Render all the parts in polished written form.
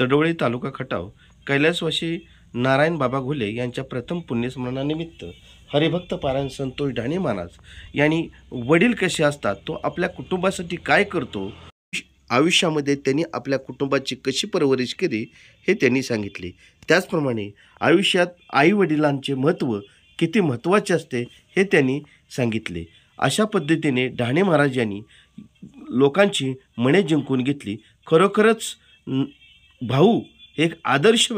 तडोळी तालुका खटाव कैलासवासी नारायण बाबा घुले यांच्या प्रथम पुण्यस्मरणानिमित्त हरिभक्त पारायण संतोष ढाणे महाराज यांनी वडील कसे असतात, तो आपल्या कुटुंबासाठी काय करतो, आयुष्यामध्ये त्यांनी आपल्या कुटुंबाची कशी परवरिश केली हे त्यांनी सांगितले। त्याचप्रमाणे आयुष्यात आई वडिलांचे महत्त्व किती महत्त्वाचे असते हे त्यांनी सांगितले। अशा पद्धतीने ढाणे महाराज यांनी लोकांची मने जिंकून घेतली। खरोखरच भाऊ एक आदर्श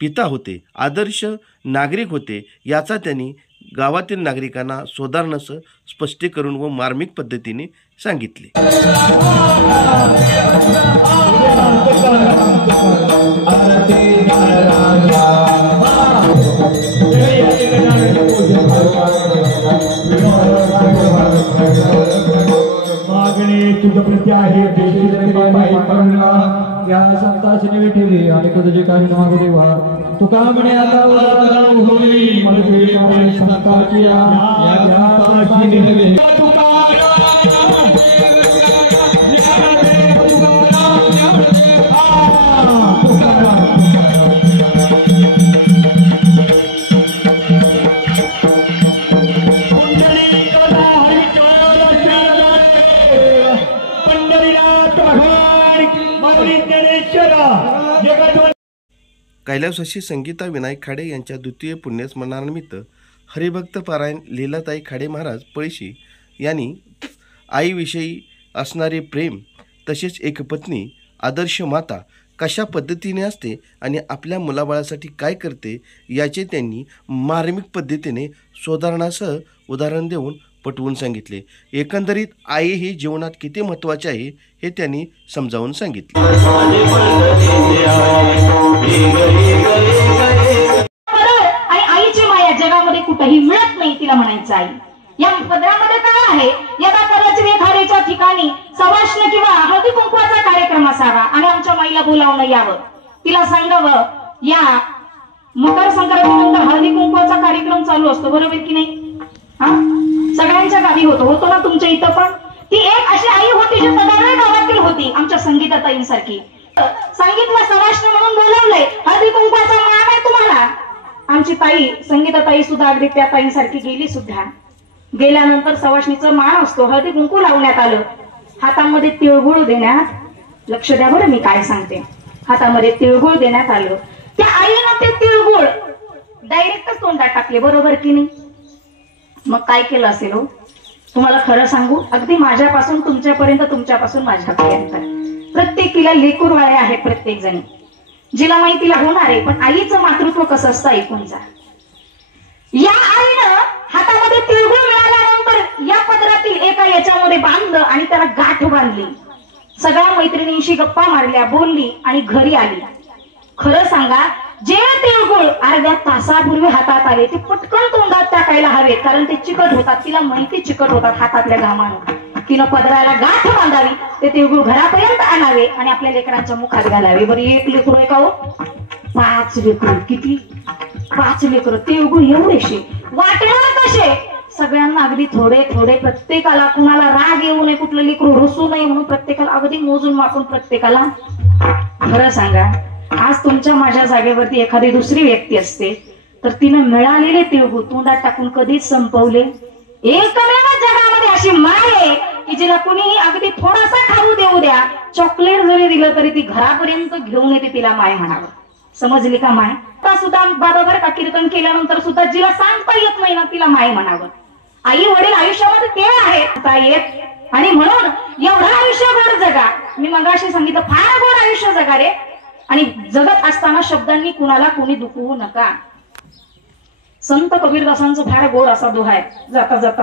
पिता होते, आदर्श नागरिक होते, याचा त्यांनी गावातील नागरिकांना सुधारण्याचं स्पष्टीकरण व मार्मिक पद्धतीने सांगितले। मागणी तुझ्या प्रती आहे या संताची नवी ठेवली आणि तुझे काही मागू देवा तुका म्हणे आता होई मला संताची कैलासवासी संगीता विनायक खाडे यांच्या द्वितीय पुण्यस्मरणानिमित्त हरिभक्त पारायण लीलाताई खाडे महाराज पळशी यांनी आईविषयी असणारे प्रेम, तसेच एक पत्नी, आदर्श माता कशा पद्धतीने असते आणि आपल्या मुलाबाळासाठी काय करते याचे त्यांनी मार्मिक पद्धतीने सुधारणासह उदाहरण देऊन पटवून सांगितले। एकंदरीत आई ही जीवनात किती महत्त्वाची आहे हे त्यांनी समजावून सांगितले। आणि आईची माया जगामध्ये कुठेही मिळत नाही तिला म्हणायचं आई। या पदरामध्ये काय आहे, यदा कदाचित एखाद्याच्या ठिकाणी सवाष्ण किंवा हळदी कुंकवाचा कार्यक्रम असावा आणि आमच्या माईला बोलावणं यावं, तिला सांगावं या मकर संक्रांतीनंतर हळदी कुंकवाचा कार्यक्रम चालू असतो, बरोबर की नाही? सगळ्यांच्या गावी होतो ना तुमच्या इथं पण? ती एक अशी आई होती जी तडावळे गावातील होती, आमच्या संगीताताईंसारखी। संगीतला सवाष्ण म्हणून बोलावलंय, हळदी कुंकवाचा मान आहे तुम्हाला। आमची ताई संगीताताई सुद्धा अगदी त्या ताईंसारखी गेली सुद्धा। गेल्यानंतर सवाष्णीचा मान असतो, हळदी कुंकू लावण्यात आलं, हातामध्ये तिळगुळ देण्यात, लक्ष द्या बरं मी काय सांगते, हातामध्ये तिळगुळ देण्यात आलं। त्या आईनं ते तिळगुळ डायरेक्टच तोंडात टाकले, बरोबर की नाही? मग काय केलं असेल हो, तुम्हाला खरं सांगू, अगदी माझ्यापासून तुमच्यापर्यंत, तुमच्यापासून माझ्यापर्यंत प्रत्येकीला लेकूरवाळे आहेत, प्रत्येक जणी जिला माहितीला होणार आहे, पण आईचं मातृत्व कसं असतं ऐकून जा। या आईनं हातामध्ये तिळगुळ मिळाल्यानंतर या पदरातील एका याच्यामध्ये बांधलं आणि त्याला गाठ बांधली, सगळ्या मैत्रिणींशी गप्पा मारल्या, बोलली आणि घरी आली। खरं सांगा, जे तिळगुळ अर्ध्या तासापूर्वी हातात आले ते पटकन तोंडात टाकायला हवे, कारण ते चिकट होतात, तिला माहिती चिकट होतात हातातल्या घामानं। तिनं पदराला गाठ बांधावी, ते तिळगुळ घरापर्यंत आणावे आणि आपल्या लेकरांच्या मुखात घालावे। बरं, एक लेकरू आहे का हो? 5 लेकरू, किती? 5 लेकरं, तिळगुळ एवढेशे वाटणार कसे? सगळ्यांना अगदी थोडे थोडे, प्रत्येकाला, कुणाला राग येऊ नये, कुठलं लेकरू रुसू नये म्हणून प्रत्येकाला अगदी मोजून मापून प्रत्येकाला। खरं सांगा, आज तुमच्या माझ्या जागेवरती एखादी दुसरी व्यक्ती असते तर तिनं मिळालेले तिळगुळ तोंडात टाकून कधीच संपवले? एकमेव जगामध्ये अशी माय आहे की जिला कुणीही अगदी थोडासा खाऊ देऊ द्या, चॉकलेट जरी दिलं तरी ती घरापर्यंत घेऊन येते, तिला माय म्हणावं। समजली का माय? आता सुद्धा बाबा का कीर्तन केल्यानंतर सुद्धा जिला सांगता येत नाही ना, तिला माय म्हणावं। आई वडील आयुष्यामध्ये ते आहेत आणि म्हणून एवढं आयुष्य गोड जगा। मी मगाशी सांगितलं, फार गोड आयुष्य जगा रे, आणि जगत असताना शब्दांनी कुणाला कोणी दुखवू नका। संत कबीरदासांचं फार गोड असा दोहा आहे, जाता जाता